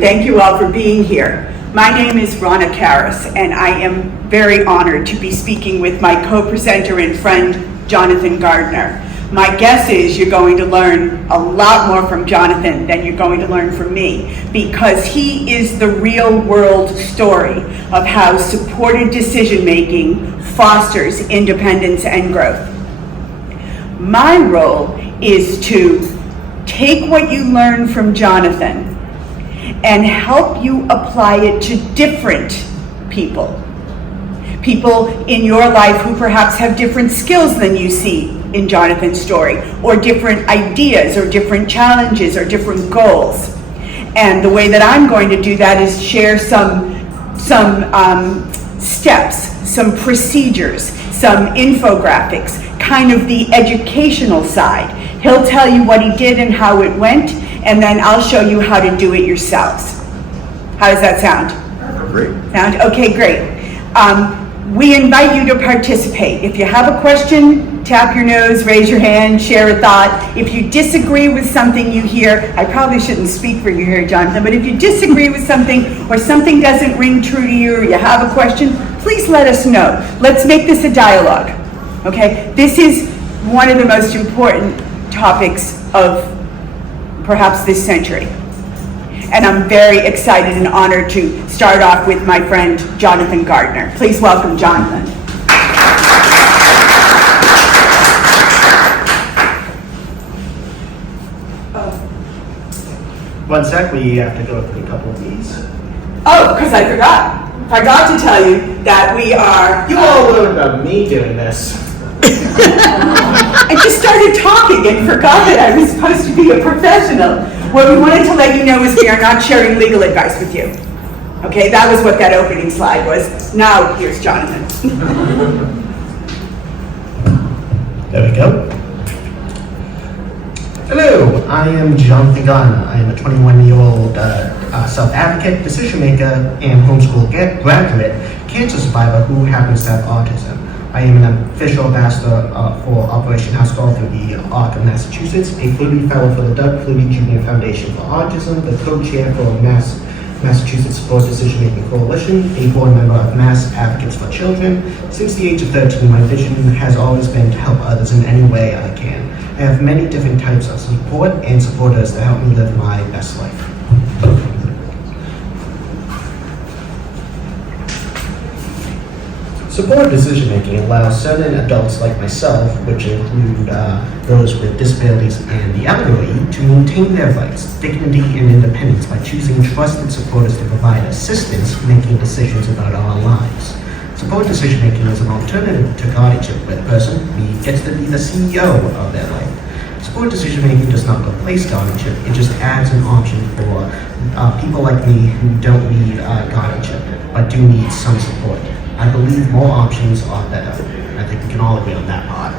Thank you all for being here. My name is Ronna Karras, and I am very honored to be speaking with my co-presenter and friend, Jonathan Gardner. My guess is you're going to learn a lot more from Jonathan than you're going to learn from me, because he is the real world story of how supported decision-making fosters independence and growth. My role is to take what you learn from Jonathan and help you apply it to different people. People in your life who perhaps have different skills than you see in Jonathan's story, or different ideas, or different challenges, or different goals. And the way that I'm going to do that is share some steps, some procedures, some infographics, kind of the educational side. He'll tell you what he did and how it went, and then I'll show you how to do it yourselves. How does that sound? Great. Sound? Okay, great. We invite you to participate. If you have a question, tap your nose, raise your hand, share a thought. If you disagree with something you hear, I probably shouldn't speak for you here, Jonathan, but if you disagree with something, or something doesn't ring true to you, or you have a question, please let us know. Let's make this a dialogue, okay? This is one of the most important topics of perhaps this century. And I'm very excited and honored to start off with my friend, Jonathan Gardner. Please welcome Jonathan. One sec, we have to go through a couple of these. Oh, because I forgot to tell you that we are... You all learned about me doing this. I just started talking and forgot that I was supposed to be a professional. What we wanted to let you know is we are not sharing legal advice with you. Okay, that was what that opening slide was. Now, here's Jonathan. There we go. Hello, I am Jonathan Gardner. I am a 21-year-old self-advocate, decision maker, and homeschool graduate, cancer survivor who happens to have autism. I am an official ambassador for Operation House Call through the ARC of Massachusetts, a Flutie Fellow for the Doug Flutie Jr. Foundation for Autism, the co-chair for Massachusetts Support Decision Making Coalition, a board member of Mass Advocates for Children. Since the age of 13, my vision has always been to help others in any way I can. I have many different types of support and supporters that help me live my best life. Supported decision-making allows certain adults like myself, which include those with disabilities and the elderly, to maintain their rights, dignity, and independence by choosing trusted supporters to provide assistance making decisions about our lives. Supported decision-making is an alternative to guardianship, where the person gets to be the CEO of their life. Supported decision-making does not replace guardianship, it just adds an option for people like me who don't need guardianship, but do need some support. I believe more options are better. I think we can all agree on that part.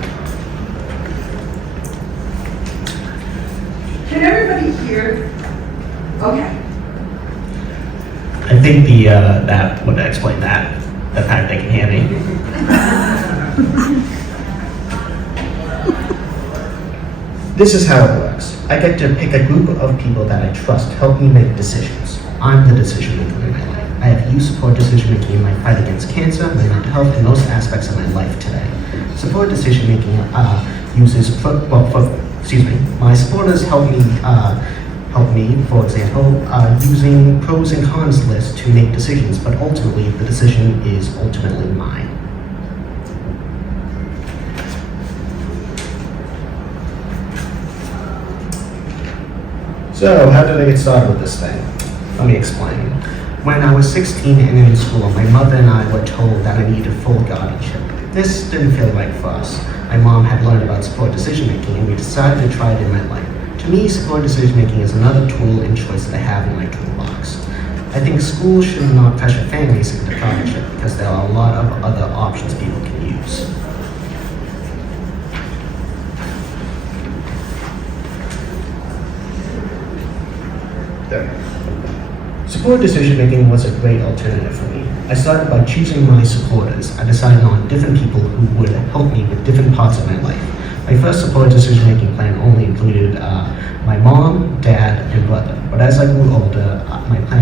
Can everybody hear? Okay. I think that would explain that. The fact they can hear me. This is how it works. I get to pick a group of people that I trust help me make decisions. I'm the decision maker in my life. I have used support decision making in my fight against cancer, my mental health, and most aspects of my life today. Support decision making my supporters help me, for example, using pros and cons lists to make decisions, but ultimately the decision is ultimately mine. So, how did I get started with this thing? Let me explain. When I was 16 and in school, my mother and I were told that I needed full guardianship. This didn't feel right for us. My mom had learned about support decision making, and we decided to try it in my life. To me, support decision making is another tool and choice that I have in my toolbox. I think schools should not pressure families into guardianship because there are a lot of other options people can use. There. Support decision making was a great alternative for me. I started by choosing my supporters. I decided on different people who would help me with different parts of my life. My first support decision making plan only included my mom, dad, and brother. But as I grew older, my plan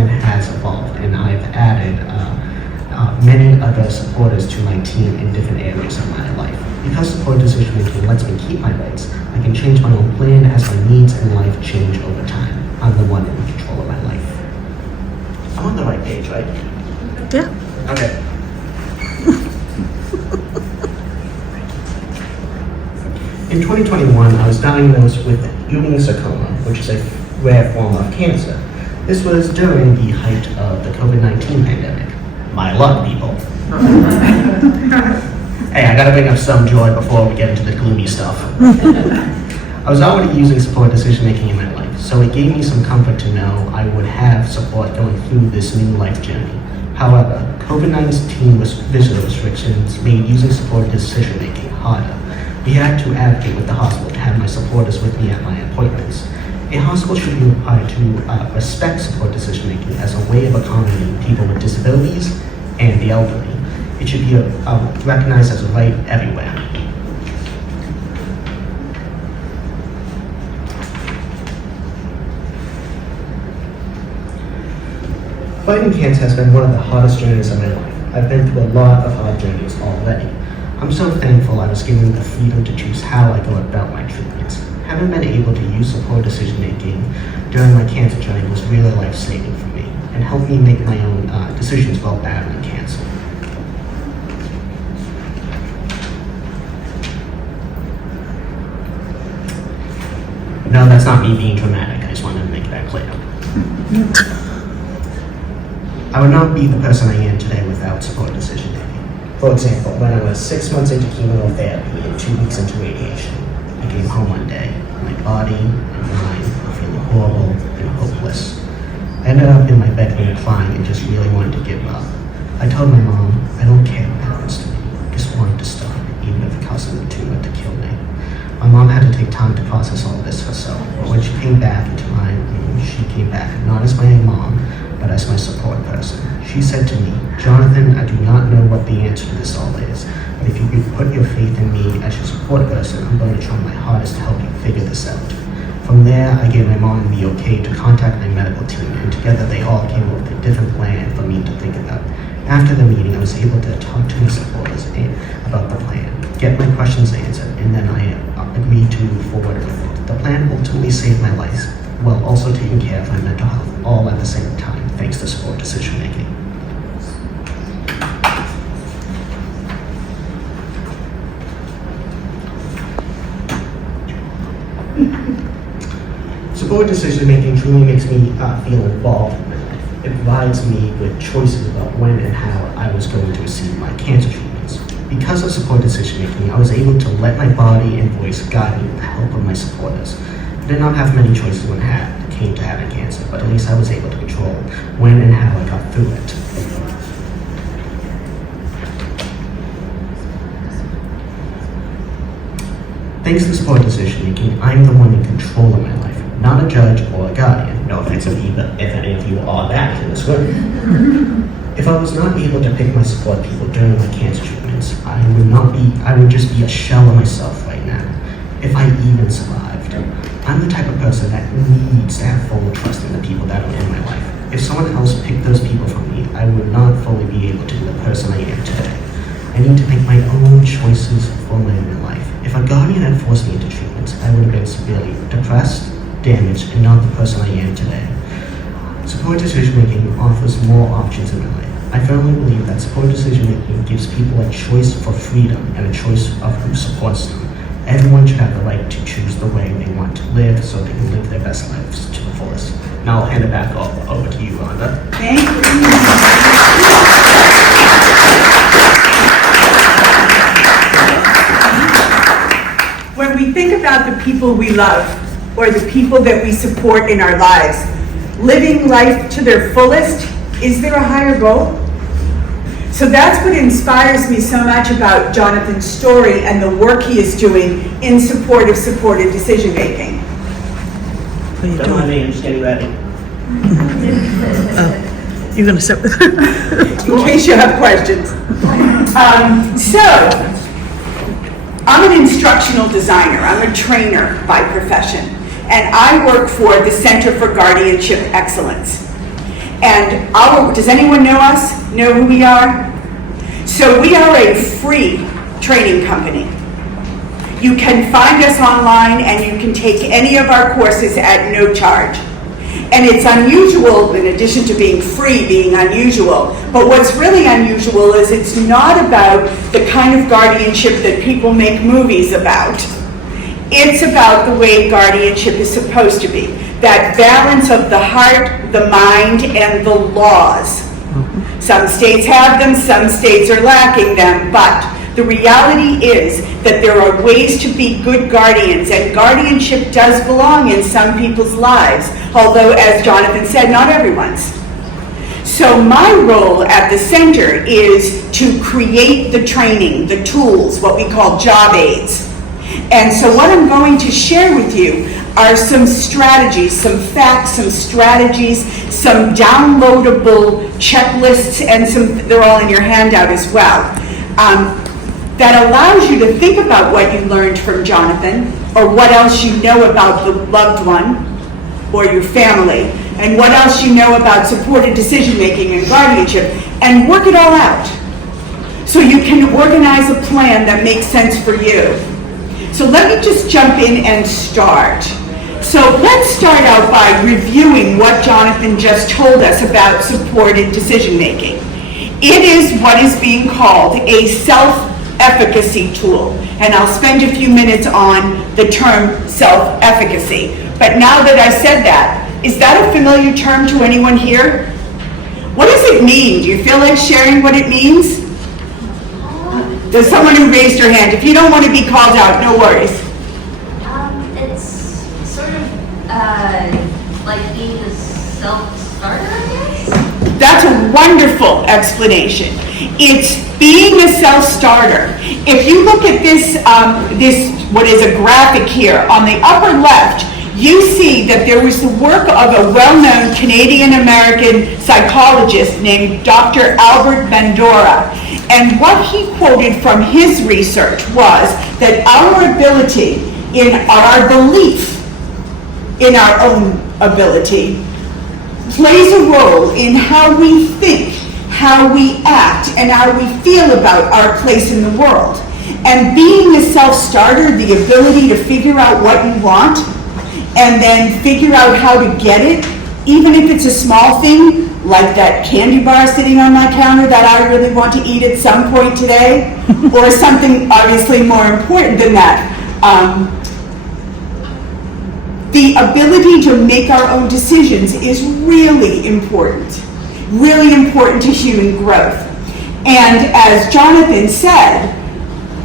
many other supporters to my team in different areas of my life. Because support decision making lets me keep my rights, I can change my own plan as my needs in life change over time. I'm the one in control of my life. I'm on the right page, right? Yeah. Okay. In 2021, I was diagnosed with Ewing sarcoma, which is a rare form of cancer. This was during the height of the COVID-19 pandemic. By a lot of people. Hey, I gotta bring up some joy before we get into the gloomy stuff. I was already using support decision making in my life, so it gave me some comfort to know I would have support going through this new life journey. However, COVID-19 visitor restrictions made using support decision making harder. We had to advocate with the hospital to have my supporters with me at my appointments. A hospital should be required to respect support decision making as a way of accommodating people with disabilities and the elderly. It should be recognized as a right everywhere. Fighting cancer has been one of the hardest journeys of my life. I've been through a lot of hard journeys already. I'm so thankful I was given the freedom to choose how I go about my treatments. Having been able to use support decision making during my cancer journey was really life-saving for me and helped me make my own decisions while battling cancer. No, that's not me being dramatic. I just wanted to make that clear. I would not be the person I am today without support decision making. For example, when I was 6 months into chemotherapy and 2 weeks into radiation, I came home one day. My body and mind were feeling horrible and hopeless. I ended up in my bedroom crying and just really wanted to give up. I told my mom, I don't care what happens to me. I just wanted to stop, even if it cost the tumor to kill me. My mom had to take time to process all this herself, but when she came back into my room, she came back not as my mom, but as my support person. She said to me, Jonathan, I do not know what the answer to this all is, but if you could put your faith in me as your support person, I'm going to try my hardest to help you figure this out. From there, I gave my mom the okay to contact my medical team, and together they all came up with a different plan for me to think about. After the meeting, I was able to talk to my supporters about the plan, get my questions answered, and then I agreed to move forward with it. The plan ultimately saved my life, while also taking care of my mental health, all at the same time, thanks to support decision making. Support decision making truly makes me feel involved in my life. It provides me with choices about when and how I was going to receive my cancer treatments. Because of support decision making, I was able to let my body and voice guide me with the help of my supporters. I did not have many choices when it came to having cancer, but at least I was able to control when and how I got through it. Thanks to support decision making, I'm the one in control of my life, not a judge or a guardian. No offense if any of you are that in this room. If I was not able to pick my support people during my cancer treatments, I would just be a shell of myself right now, if I even survived. I'm the type of person that needs to have full trust in the people that are in my life. If someone else picked those people from me, I would not fully be able to be the person I am today. I need to make my own choices for my own life. If a guardian had forced me into treatments, I would have been severely depressed, damaged, and not the person I am today. Support decision making offers more options in my life. I firmly believe that support decision making gives people a choice for freedom and a choice of who supports them. Everyone should have the right to choose the way they want to live so they can live their best lives to the fullest. Now I'll hand it back over to you, Rhonda. Thank you. When we think about the people we love or the people that we support in our lives, living life to their fullest, is there a higher goal? So that's what inspires me so much about Jonathan's story and the work he is doing in support of supported decision making. Don't mind me, I'm just getting ready. You're going to sit with her? In case you have questions. So, I'm an instructional designer. I'm a trainer by profession. And I work for the Center for Guardianship Excellence. And does anyone know us? Know who we are? So we are a free training company. You can find us online and you can take any of our courses at no charge. And it's unusual, in addition to being free, being unusual, but what's really unusual is it's not about the kind of guardianship that people make movies about. It's about the way guardianship is supposed to be. That balance of the heart, the mind, and the laws. Some states have them, some states are lacking them, but the reality is that there are ways to be good guardians, and guardianship does belong in some people's lives, although, as Jonathan said, not everyone's. So my role at the center is to create the training, the tools, what we call job aids. And so what I'm going to share with you are some strategies, some facts, some strategies, some downloadable checklists, and they're all in your handout as well. That allows you to think about what you learned from Jonathan, or what else you know about the loved one or your family, and what else you know about supported decision-making and guardianship, and work it all out so you can organize a plan that makes sense for you. So let me just jump in and start. So let's start out by reviewing what Jonathan just told us about supported decision-making. It is what is being called a self-efficacy tool, and I'll spend a few minutes on the term self-efficacy. But now that I said that, is that a familiar term to anyone here? What does it mean? Do you feel like sharing what it means? There's someone who raised her hand. If you don't want to be called out, no worries. It's sort of like being a self-starter, I guess? That's a wonderful explanation. It's being a self-starter. If you look at this, what is a graphic here, on the upper left, you see that there was the work of a well-known Canadian-American psychologist named Dr. Albert Bandura. And what he quoted from his research was that our ability, in our belief in our own ability, plays a role in how we think, how we act, and how we feel about our place in the world. And being a self-starter, the ability to figure out what you want, and then figure out how to get it, even if it's a small thing, like that candy bar sitting on my counter that I really want to eat at some point today, or something obviously more important than that. The ability to make our own decisions is really important to human growth. And as Jonathan said,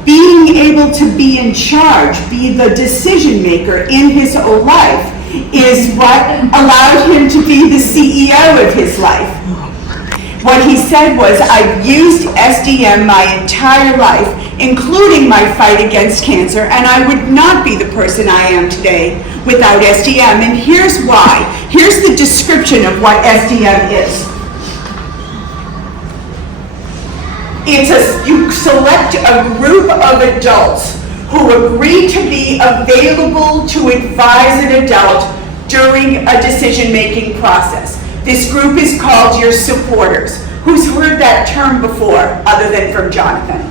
being able to be in charge, be the decision maker in his own life, is what allowed him to be the CEO of his life. What he said was, I've used SDM my entire life, including my fight against cancer, and I would not be the person I am today without SDM, and here's why. Here's the description of what SDM is. You select a group of adults who agree to be available to advise an adult during a decision-making process. This group is called your supporters. Who's heard that term before, other than from Jonathan?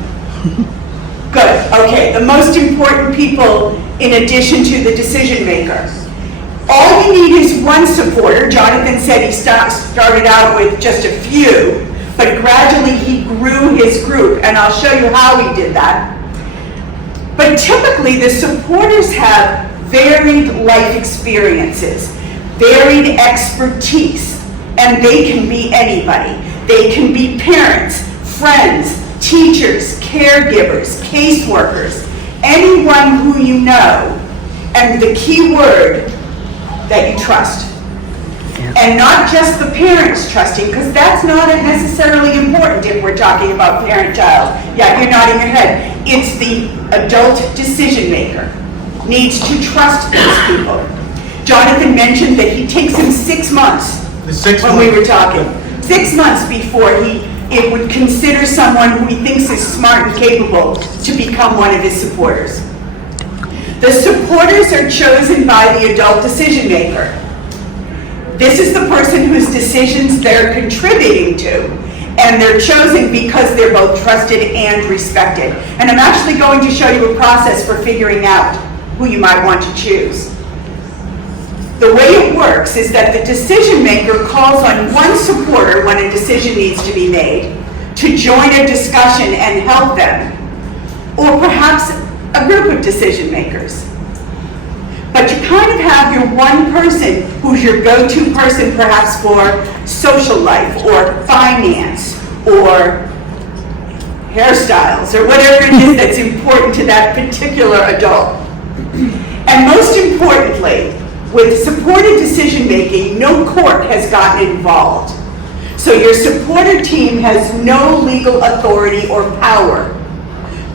Good, okay. The most important people in addition to the decision maker. All you need is one supporter. Jonathan said he started out with just a few, but gradually he grew his group, and I'll show you how he did that. But typically the supporters have varied life experiences, varied expertise, and they can be anybody. They can be parents, friends, teachers, caregivers, caseworkers, anyone who you know, and the key word, that you trust. And not just the parents trusting, because that's not necessarily important if we're talking about parent-child. Yeah, you're nodding your head. It's the adult decision maker needs to trust these people. Jonathan mentioned that he takes him 6 months when we were talking. 6 months before it would consider someone who he thinks is smart and capable to become one of his supporters. The supporters are chosen by the adult decision maker. This is the person whose decisions they're contributing to, And they're chosen because they're both trusted and respected. And I'm actually going to show you a process for figuring out who you might want to choose. The way it works is that the decision maker calls on one supporter when a decision needs to be made to join a discussion and help them, or perhaps a group of decision makers. But you kind of have your one person who's your go-to person perhaps for social life or finance or hairstyles or whatever it is that's important to that particular adult. And most importantly, with supported decision making, no court has gotten involved. So your supporter team has no legal authority or power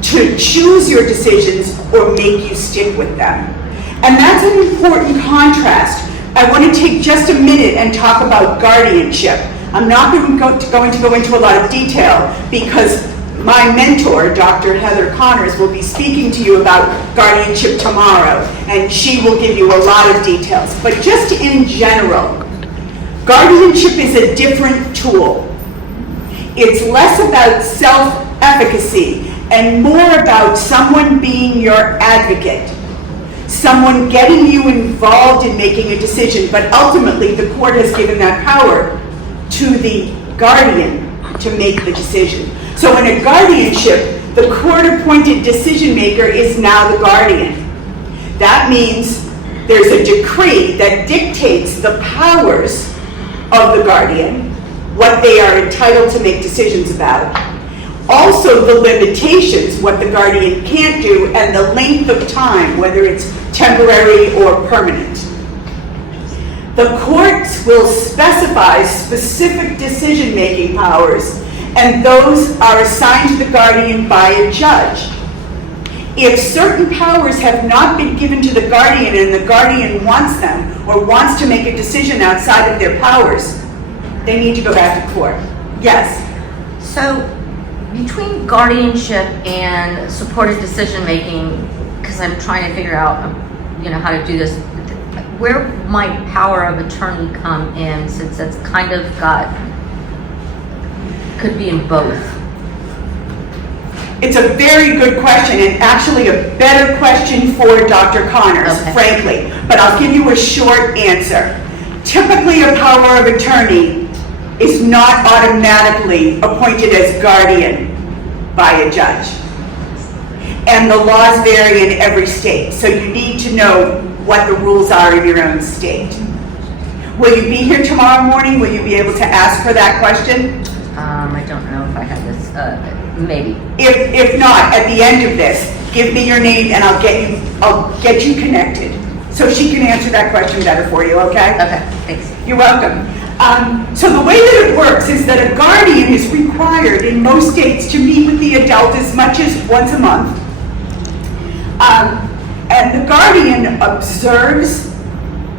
to choose your decisions or make you stick with them. And that's an important contrast. I want to take just a minute and talk about guardianship. I'm not going to go into a lot of detail because my mentor, Dr. Heather Connors, will be speaking to you about guardianship tomorrow, and she will give you a lot of details. But just in general, guardianship is a different tool. It's less about self-efficacy and more about someone being your advocate, someone getting you involved in making a decision, but ultimately the court has given that power to the guardian to make the decision. So in a guardianship, the court-appointed decision maker is now the guardian. That means there's a decree that dictates the powers of the guardian, what they are entitled to make decisions about, also the limitations, what the guardian can't do, and the length of time, whether it's temporary or permanent. The courts will specify specific decision-making powers, and those are assigned to the guardian by a judge. If certain powers have not been given to the guardian and the guardian wants them or wants to make a decision outside of their powers, they need to go back to court. Yes? So, between guardianship and supported decision-making, because I'm trying to figure out, how to do this, where might power of attorney come in, since it's kind of could be in both? It's a very good question, and actually a better question for Dr. Connors, Okay. frankly. But I'll give you a short answer. Typically, a power of attorney is not automatically appointed as guardian by a judge. And the laws vary in every state, so you need to know what the rules are in your own state. Will you be here tomorrow morning? Will you be able to ask her that question? I don't know if I have this, maybe. If not, at the end of this, give me your name and I'll get you connected. So she can answer that question better for you, okay? Okay, thanks. You're welcome. So the way that it works is that a guardian is required in most states to meet with the adult as much as once a month. And the guardian observes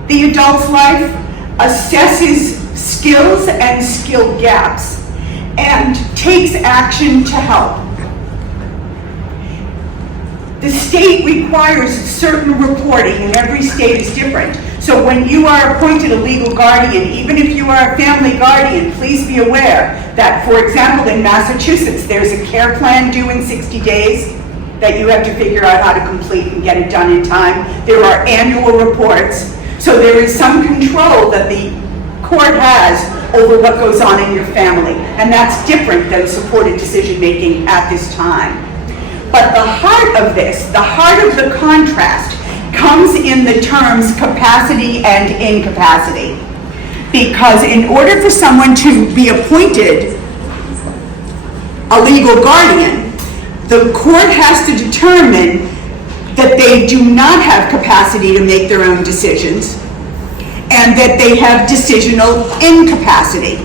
the adult's life, assesses skills and skill gaps, and takes action to help. The state requires certain reporting, and every state is different. So when you are appointed a legal guardian, even if you are a family guardian, please be aware that, for example, in Massachusetts, there's a care plan due in 60 days that you have to figure out how to complete and get it done in time. There are annual reports. So there is some control that the court has over what goes on in your family. And that's different than supported decision-making at this time. But the heart of this, the heart of the contrast, comes in the terms capacity and incapacity. Because in order for someone to be appointed a legal guardian, the court has to determine that they do not have capacity to make their own decisions and that they have decisional incapacity.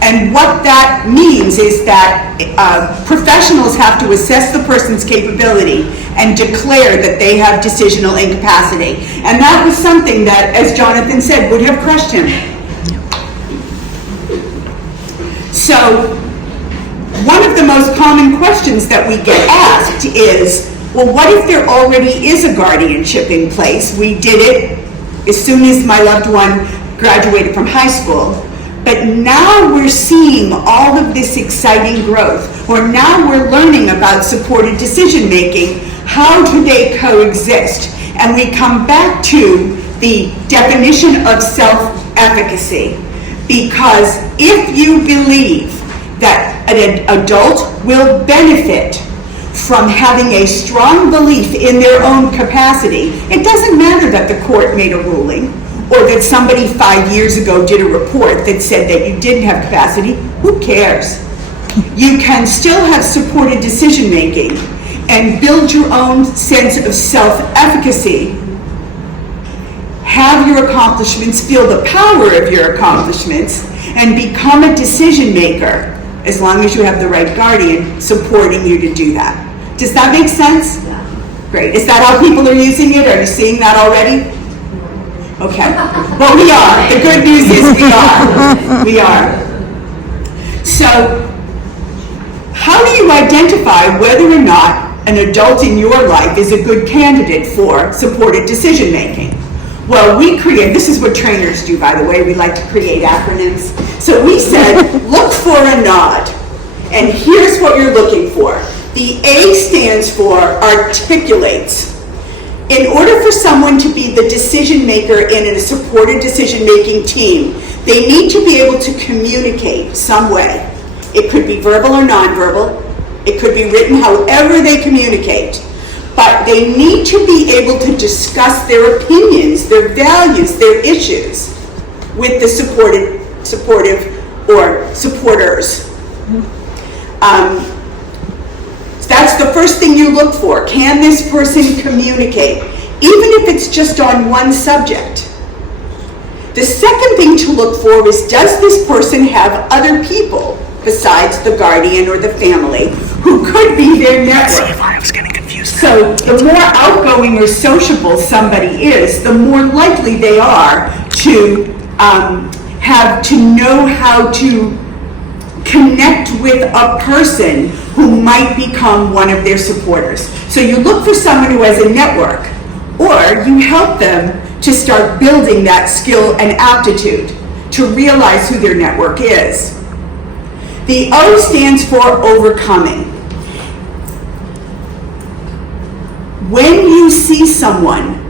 And what that means is that professionals have to assess the person's capability and declare that they have decisional incapacity. And that was something that, as Jonathan said, would have crushed him. So, one of the most common questions that we get asked is, well, what if there already is a guardianship in place? We did it as soon as my loved one graduated from high school. But now we're seeing all of this exciting growth, or now we're learning about supported decision making. How do they coexist? And we come back to the definition of self-efficacy. Because if you believe that an adult will benefit from having a strong belief in their own capacity, it doesn't matter that the court made a ruling, or that somebody 5 years ago did a report that said that you didn't have capacity. Who cares? You can still have supported decision making and build your own sense of self-efficacy, have your accomplishments, feel the power of your accomplishments, and become a decision maker, as long as you have the right guardian supporting you to do that. Does that make sense? Yeah. Great. Is that how people are using it? Are you seeing that already? Okay. Well, we are. The good news is we are. We are. So, how do you identify whether or not an adult in your life is a good candidate for supported decision making? Well, this is what trainers do, by the way. We like to create acronyms. So we said, look for a nod. And here's what you're looking for. The A stands for articulates. In order for someone to be the decision maker in a supported decision making team, they need to be able to communicate some way. It could be verbal or nonverbal. It could be written, however they communicate. But they need to be able to discuss their opinions, their values, their issues with the supportive or supporters. That's the first thing you look for. Can this person communicate? Even if it's just on one subject. The second thing to look for is, does this person have other people besides the guardian or the family who could be their network? I was getting confused. So the more outgoing or sociable somebody is, the more likely they are to know how to connect with a person who might become one of their supporters. So you look for someone who has a network, or you help them to start building that skill and aptitude to realize who their network is. The O stands for overcoming. When you see someone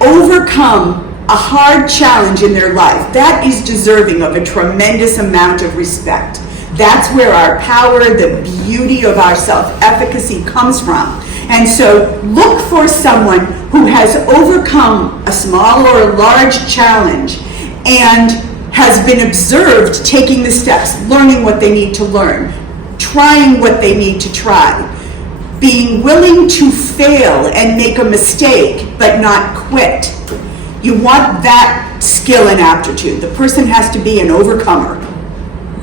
overcome a hard challenge in their life, that is deserving of a tremendous amount of respect. That's where our power, the beauty of our self-efficacy comes from. And so look for someone who has overcome a small or a large challenge and has been observed taking the steps, learning what they need to learn, trying what they need to try, being willing to fail and make a mistake but not quit. You want that skill and aptitude. The person has to be an overcomer.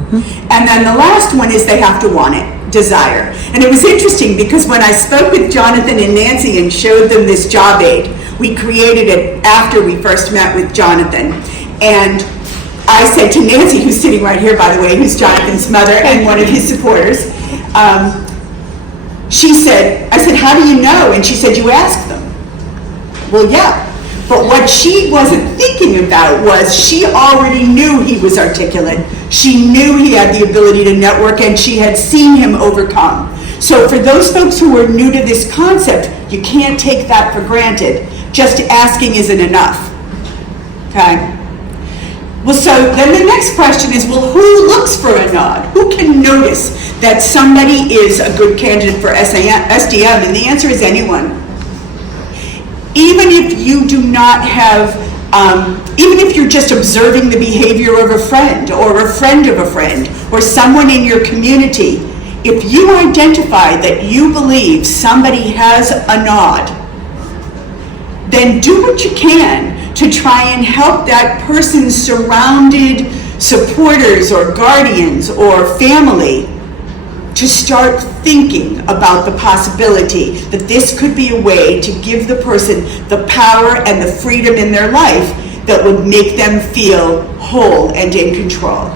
And then the last one is they have to want it, desire. And it was interesting because when I spoke with Jonathan and Nancy and showed them this job aid, we created it after we first met with Jonathan. And I said to Nancy, who's sitting right here, by the way, who's Jonathan's mother and one of his supporters, I said, how do you know? And she said, you ask them. Well, yeah. But what she wasn't thinking about was she already knew he was articulate. She knew he had the ability to network, and she had seen him overcome. So for those folks who are new to this concept, you can't take that for granted. Just asking isn't enough. Okay? Well, so then the next question is, well, who looks for a nod? Who can notice that somebody is a good candidate for SDM? And the answer is anyone. Even if you do not have, even if you're just observing the behavior of a friend or a friend of a friend or someone in your community, if you identify that you believe somebody has a nod, then do what you can to try and help that person's surrounded supporters or guardians or family to start thinking about the possibility that this could be a way to give the person the power and the freedom in their life that would make them feel whole and in control.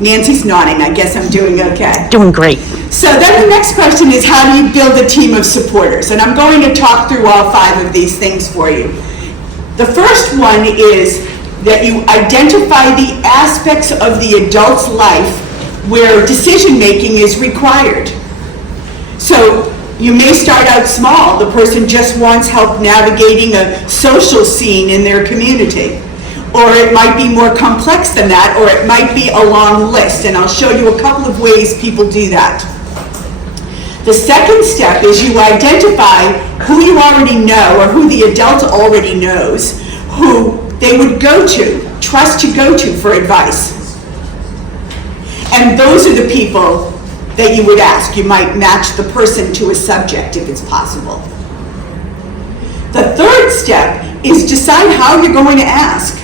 Nancy's nodding. I guess I'm doing okay. Doing great. So then the next question is, how do you build a team of supporters? And I'm going to talk through all 5 of these things for you. The first one is that you identify the aspects of the adult's life where decision-making is required. So you may start out small. The person just wants help navigating a social scene in their community. Or it might be more complex than that, or it might be a long list. And I'll show you a couple of ways people do that. The second step is you identify who you already know, or who the adult already knows, who they would go to, trust to go to for advice. And those are the people that you would ask. You might match the person to a subject if it's possible. The third step is decide how you're going to ask.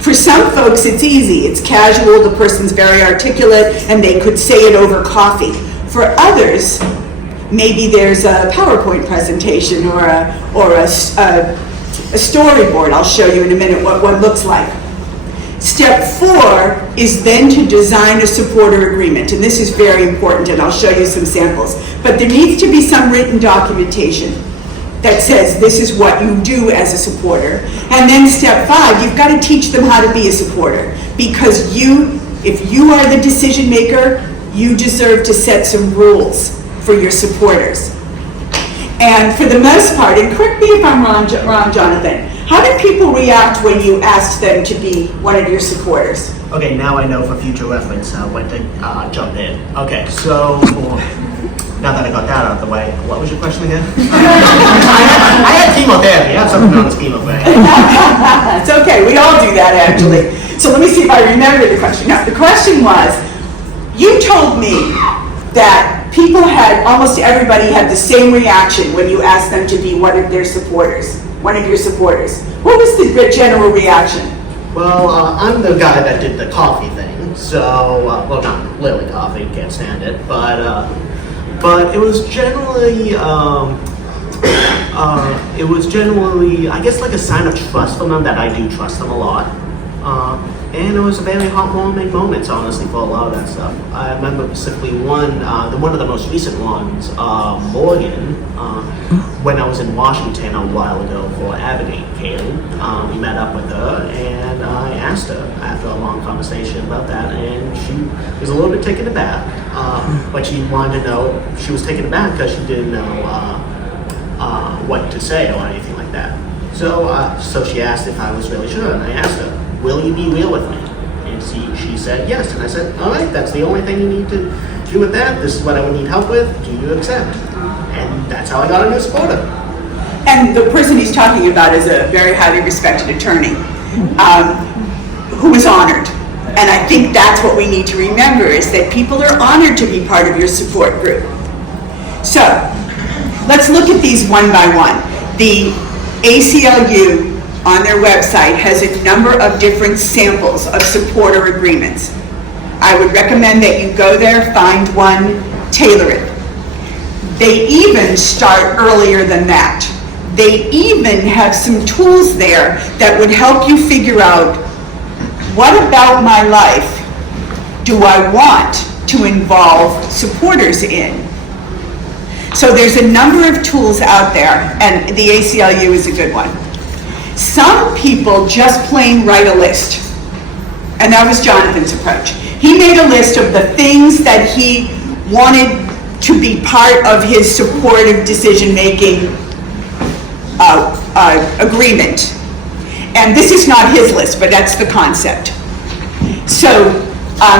For some folks, it's easy. It's casual, the person's very articulate, and they could say it over coffee. For others, maybe there's a PowerPoint presentation or a storyboard. I'll show you in a minute what one looks like. Step 4 is then to design a supporter agreement, and this is very important, and I'll show you some samples. But there needs to be some written documentation that says this is what you do as a supporter. And then step 5, you've got to teach them how to be a supporter, because if you are the decision maker, you deserve to set some rules for your supporters. And for the most part, and correct me if I'm wrong, Jonathan, how did people react when you asked them to be one of your supporters? Okay, now I know for future reference when to jump in. Okay, so now that I got that out of the way, what was your question again? I had chemotherapy. I have something known as chemotherapy. It's okay, we all do that actually. So let me see if I remember the question. No, the question was, you told me that almost everybody had the same reaction when you asked them to be one of your supporters. What was the general reaction? Well, I'm the guy that did the coffee thing, so, well, not Lily coffee, can't stand it, but it was generally, I guess, like a sign of trust from them, that I do trust them a lot. And it was a very heartwarming moment, honestly, for a lot of that stuff. I remember specifically one of the most recent ones, Morgan, when I was in Washington a while ago for advocating. We met up with her, and I asked her after a long conversation about that, and she was a little bit taken aback. But she wanted to know, she was taken aback because she didn't know what to say or anything like that. So she asked if I was really sure, and I asked her, will you be real with me? And she said yes, and I said, all right, that's the only thing you need to do with that. This is what I would need help with. Do you accept? And that's how I got a new supporter. And the person he's talking about is a very highly respected attorney who was honored. And I think that's what we need to remember, is that people are honored to be part of your support group. So let's look at these one by one. The ACLU on their website has a number of different samples of supporter agreements. I would recommend that you go there, find one, tailor it. They even start earlier than that. They even have some tools there that would help you figure out, what about my life do I want to involve supporters in? So there's a number of tools out there, and the ACLU is a good one. Some people just plain write a list, and that was Jonathan's approach. He made a list of the things that he wanted to be part of his supportive decision-making agreement. And this is not his list, but that's the concept. So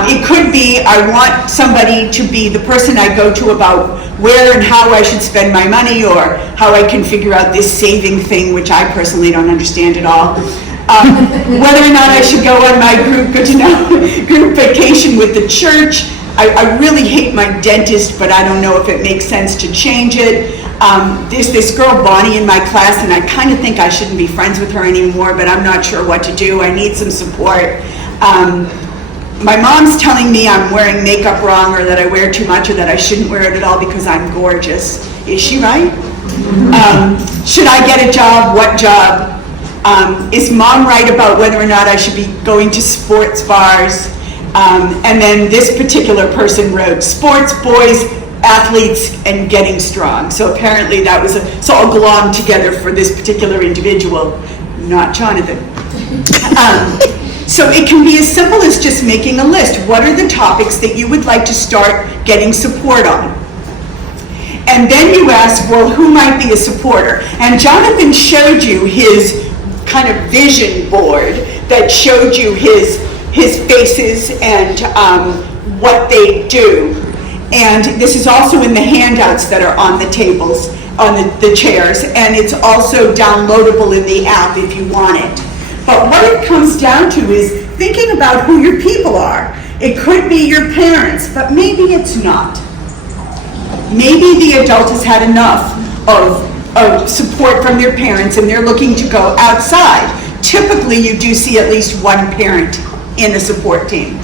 it could be, I want somebody to be the person I go to about where and how I should spend my money, or how I can figure out this saving thing, which I personally don't understand at all. Whether or not I should go on my group vacation with the church. I really hate my dentist, but I don't know if it makes sense to change it. There's this girl, Bonnie, in my class, and I kind of think I shouldn't be friends with her anymore, but I'm not sure what to do. I need some support. My mom's telling me I'm wearing makeup wrong, or that I wear too much, or that I shouldn't wear it at all because I'm gorgeous. Is she right? Should I get a job? What job? Is mom right about whether or not I should be going to sports bars? And then this particular person wrote, sports, boys, athletes, and getting strong. So apparently that was so all belonged together for this particular individual, not Jonathan. So it can be as simple as just making a list. What are the topics that you would like to start getting support on? And then you ask, well, who might be a supporter? And Jonathan showed you his kind of vision board that showed you his faces and what they do. And this is also in the handouts that are on the tables, on the chairs, and it's also downloadable in the app if you want it. But what it comes down to is thinking about who your people are. It could be your parents, but maybe it's not. Maybe the adult has had enough of support from their parents and they're looking to go outside. Typically, you do see at least one parent in a support team.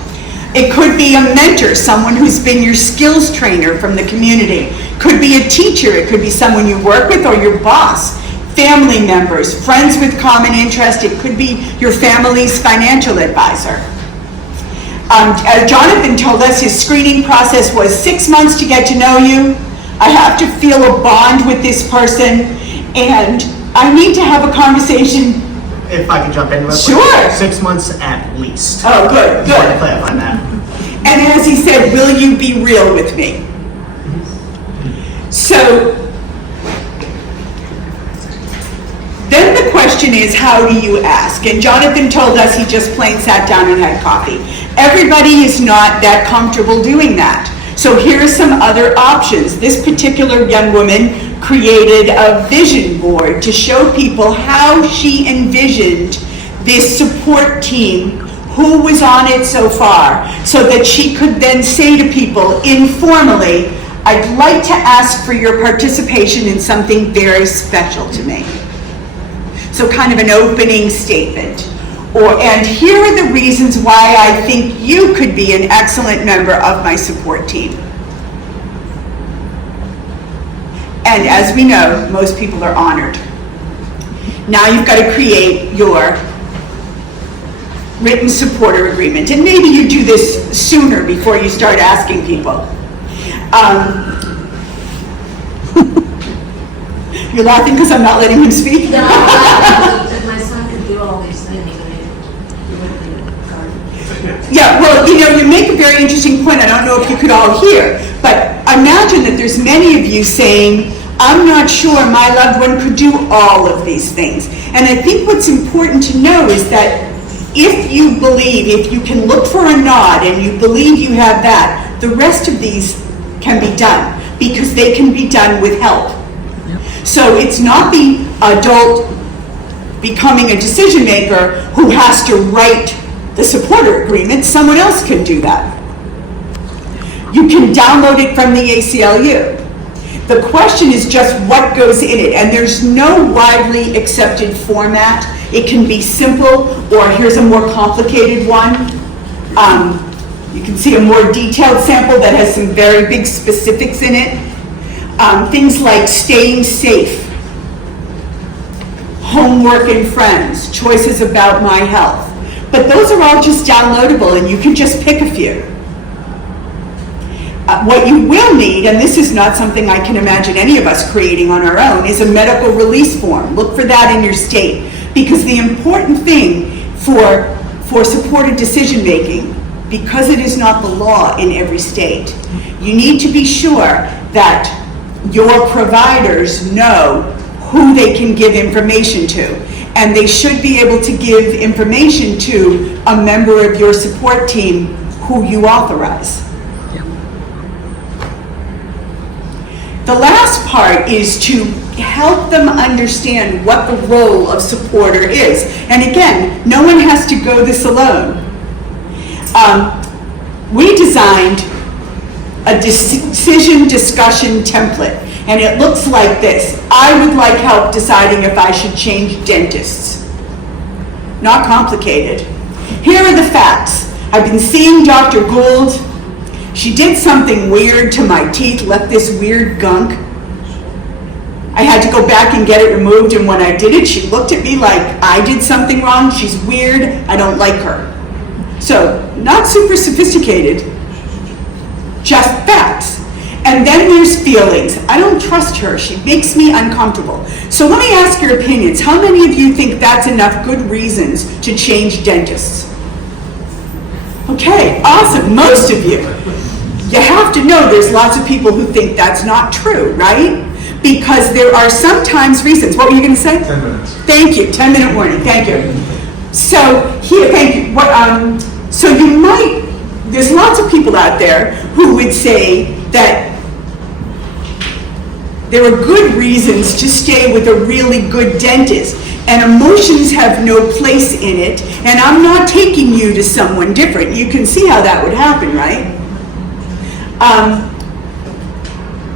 It could be a mentor, someone who's been your skills trainer from the community. Could be a teacher, it could be someone you work with or your boss. Family members, friends with common interest, it could be your family's financial advisor. As Jonathan told us, his screening process was 6 months to get to know you. I have to feel a bond with this person, and I need to have a conversation. If I could jump in real quick. Sure. 6 months at least. Oh, good, Just want to good. clarify that. And as he said, will you be real with me? So, then the question is, how do you ask? And Jonathan told us he just plain sat down and had coffee. Everybody is not that comfortable doing that. So here are some other options. This particular young woman created a vision board to show people how she envisioned this support team, who was on it so far, so that she could then say to people informally, I'd like to ask for your participation in something very special to me. So kind of an opening statement. And here are the reasons why I think you could be an excellent member of my support team. And as we know, most people are honored. Now you've got to create your written supporter agreement. And maybe you do this sooner before you start asking people. You're laughing because I'm not letting him speak? No, if my son could do all these things, he would be. Yeah, well, you make a very interesting point. I don't know if you could all hear, but imagine that there's many of you saying, I'm not sure my loved one could do all of these things. And I think what's important to know is that if you believe, if you can look for a nod and you believe you have that, the rest of these can be done because they can be done with help. So it's not the adult becoming a decision maker who has to write the supporter agreement. Someone else can do that. You can download it from the ACLU. The question is just what goes in it, and there's no widely accepted format. It can be simple, or here's a more complicated one. You can see a more detailed sample that has some very big specifics in it. Things like staying safe, homework and friends, choices about my health. But those are all just downloadable and you can just pick a few. What you will need, and this is not something I can imagine any of us creating on our own, is a medical release form. Look for that in your state. Because the important thing for supported decision making, because it is not the law in every state, you need to be sure that your providers know who they can give information to. And they should be able to give information to a member of your support team who you authorize. The last part is to help them understand what the role of supporter is. And again, no one has to go this alone. We designed a decision discussion template, and it looks like this. I would like help deciding if I should change dentists. Not complicated. Here are the facts. I've been seeing Dr. Gould. She did something weird to my teeth, left this weird gunk. I had to go back and get it removed, and when I did it, she looked at me like I did something wrong. She's weird. I don't like her. So, not super sophisticated, just facts. And then there's feelings. I don't trust her. She makes me uncomfortable. So let me ask your opinions. How many of you think that's enough good reasons to change dentists? Okay, awesome. Most of you. You have to know there's lots of people who think that's not true, right? Because there are sometimes reasons. What were you going to say? 10 minutes. Thank you. 10-minute warning. Thank you. So here, thank you. So you might. There's lots of people out there who would say that there are good reasons to stay with a really good dentist, and emotions have no place in it, and I'm not taking you to someone different. You can see how that would happen, right?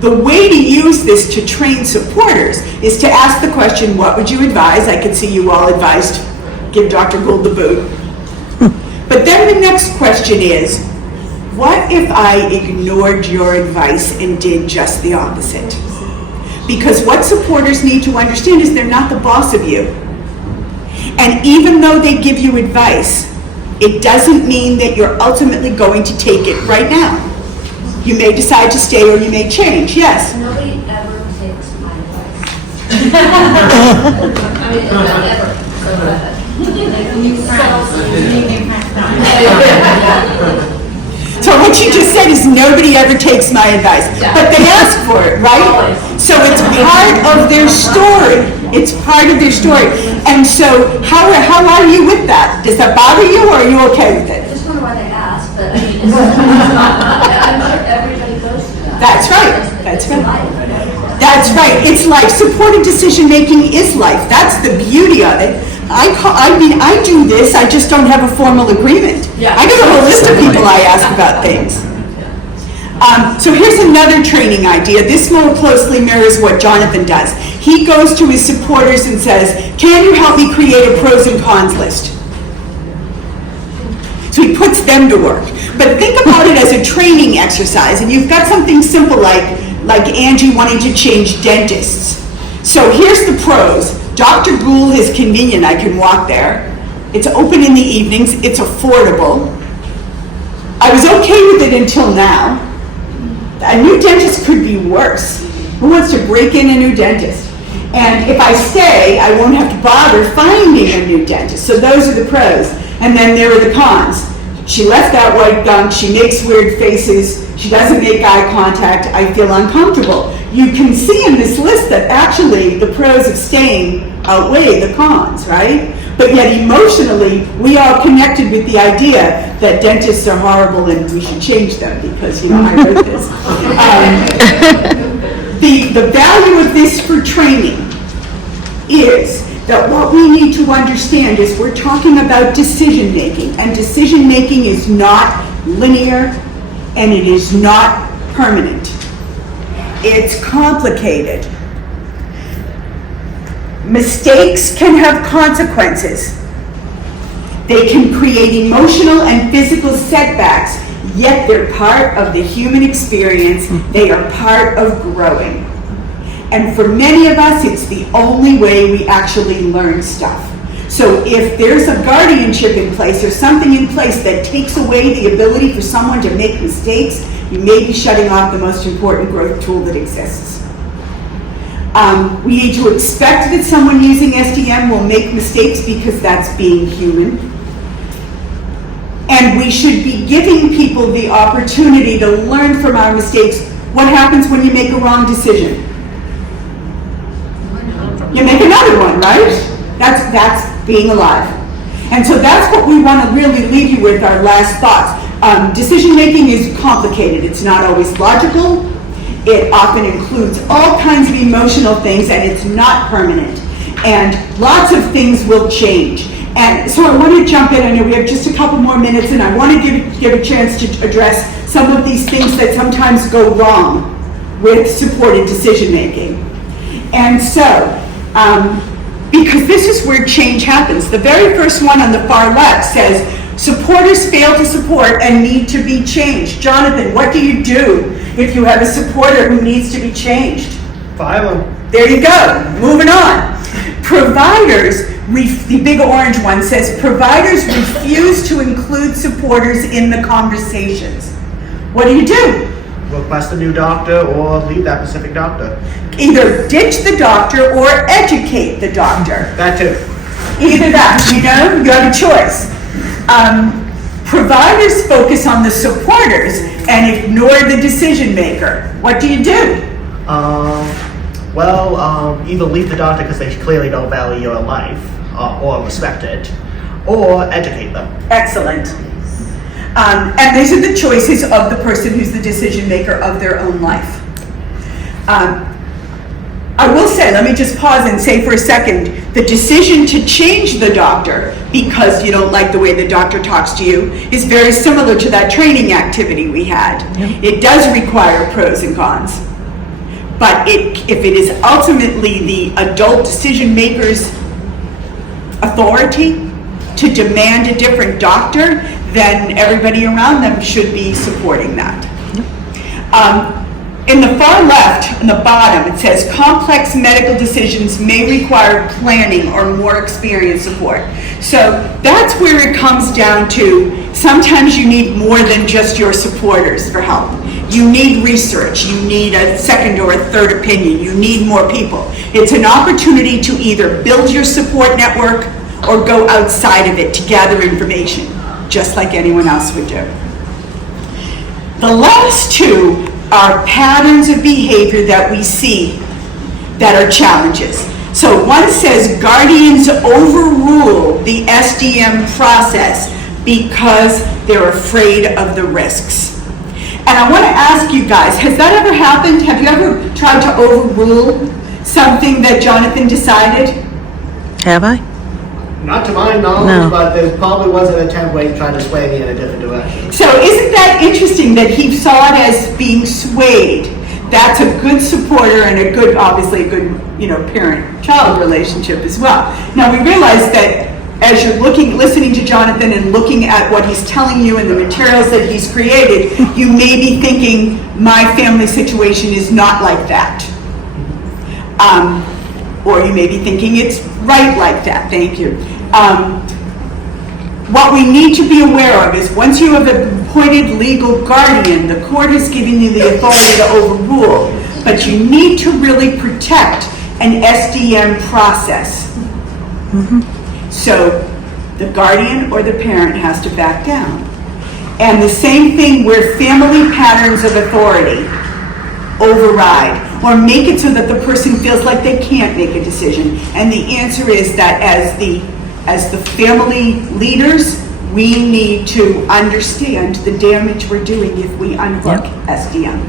The way to use this to train supporters is to ask the question, what would you advise? I could see you all advised, give Dr. Gould the boot. But then the next question is, what if I ignored your advice and did just the opposite? Because what supporters need to understand is they're not the boss of you. And even though they give you advice, it doesn't mean that you're ultimately going to take it right now. You may decide to stay or you may change, yes? Nobody ever takes my advice. I mean, ever. So what you just said is nobody ever takes my advice, but they ask for it, right? So it's part of their story. It's part of their story. And so how are you with that? Does that bother you, or are you okay with I it? just wonder why they ask, but I mean, I'm sure everybody goes through that. That's right. That's It's right. life. That's right. It's life. Supported decision making is life. That's the beauty of it. I do this. I just don't have a formal agreement. Yeah. I got a whole list of people I ask about things. So here's another training idea. This more closely mirrors what Jonathan does. He goes to his supporters and says, "Can you help me create a pros and cons list?" So he puts them to work. But think about it as a training exercise, and you've got something simple like Angie wanting to change dentists. So here's the pros. Dr. Gould is convenient. I can walk there. It's open in the evenings. It's affordable. I was okay with it until now. A new dentist could be worse. Who wants to break in a new dentist? And if I stay, I won't have to bother finding a new dentist. So those are the pros. And then there are the cons. She left that white gunk. She makes weird faces. She doesn't make eye contact. I feel uncomfortable. You can see in this list that actually the pros of staying outweigh the cons, right? But yet emotionally, we are connected with the idea that dentists are horrible and we should change them because, I wrote this. The value of this for training is that what we need to understand is we're talking about decision making, and decision making is not linear and it is not permanent. It's complicated. Mistakes can have consequences. They can create emotional and physical setbacks, yet they're part of the human experience. They are part of growing. And for many of us, it's the only way we actually learn stuff. So if there's a guardianship in place or something in place that takes away the ability for someone to make mistakes, you may be shutting off the most important growth tool that exists. We need to expect that someone using SDM will make mistakes because that's being human. And we should be giving people the opportunity to learn from our mistakes. What happens when you make a wrong decision? You make another one, right? That's being alive. And so that's what we want to really leave you with, our last thoughts. Decision making is complicated. It's not always logical. It often includes all kinds of emotional things, and it's not permanent. And lots of things will change. And so I want to jump in. I know we have just a couple more minutes, and I want to give a chance to address some of these things that sometimes go wrong with supported decision making. And so, because this is where change happens. The very first one on the far left says, supporters fail to support and need to be changed. Jonathan, what do you do if you have a supporter who needs to be changed? File them. There you go. Moving on. Providers, the big orange one says, providers refuse to include supporters in the conversations. What do? request a new doctor or leave that specific doctor. Either ditch the doctor or educate the doctor. That too. Either that, you have a choice. Providers focus on the supporters and ignore the decision maker. What do? Either leave the doctor because they clearly don't value your life or respect it, or educate them. Excellent. And these are the choices of the person who's the decision maker of their own life. I will say, let me just pause and say for a second, the decision to change the doctor because you don't like the way the doctor talks to you is very similar to that training activity we had. Yep. It does require pros and cons. But if it is ultimately the adult decision maker's authority to demand a different doctor, then everybody around them should be supporting that. In the far left, on the bottom, it says complex medical decisions may require planning or more experienced support. So that's where it comes down to sometimes you need more than just your supporters for help. You need research, you need a second or a third opinion, you need more people. It's an opportunity to either build your support network or go outside of it to gather information, just like anyone else would do. The last two are patterns of behavior that we see that are challenges. So one says guardians overrule the SDM process because they're afraid of the risks. And I want to ask you guys, has that ever happened? Have you ever tried to overrule something that Jonathan decided? Have I? Not to my knowledge, No. but there probably was an attempt where he tried to sway me in a different direction. So isn't that interesting that he saw it as being swayed? That's a good supporter and a good, obviously a good, parent-child relationship as well. Now we realize that as you're listening to Jonathan and looking at what he's telling you and the materials that he's created, you may be thinking, my family situation is not like that. Or you may be thinking it's right like that. Thank you. What we need to be aware of is once you have an appointed legal guardian, the court has given you the authority to overrule, but you need to really protect an SDM process. Mm-hmm. So the guardian or the parent has to back down. And the same thing where family patterns of authority override or make it so that the person feels like they can't make a decision. And the answer is that as the family leaders, we need to understand the damage we're doing if we unhook SDM.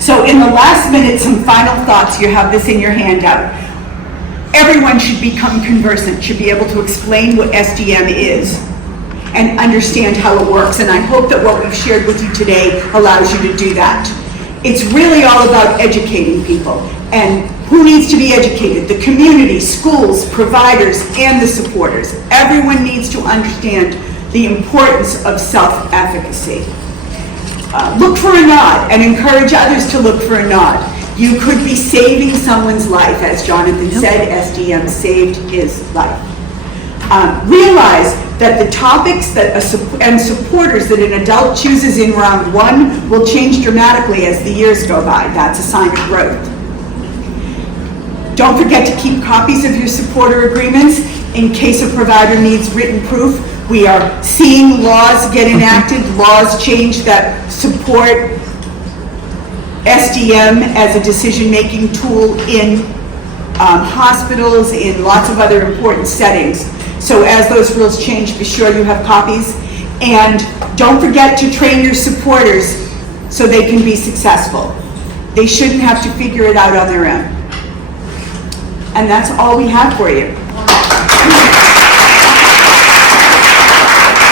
So in the last minute, some final thoughts. You have this in your handout. Everyone should become conversant, should be able to explain what SDM is and understand how it works. And I hope that what we've shared with you today allows you to do that. It's really all about educating people. And who needs to be educated? The community, schools, providers, and the supporters. Everyone needs to understand the importance of self-efficacy. Look for a nod and encourage others to look for a nod. You could be saving someone's life. As Jonathan said, SDM saved his life. Realize that the topics and supporters that an adult chooses in round one will change dramatically as the years go by. That's a sign of growth. Don't forget to keep copies of your supporter agreements in case a provider needs written proof. We are seeing laws get enacted, laws change that support SDM as a decision-making tool in hospitals, in lots of other important settings. So as those rules change, be sure you have copies. And don't forget to train your supporters so they can be successful. They shouldn't have to figure it out on their own. And that's all we have for you.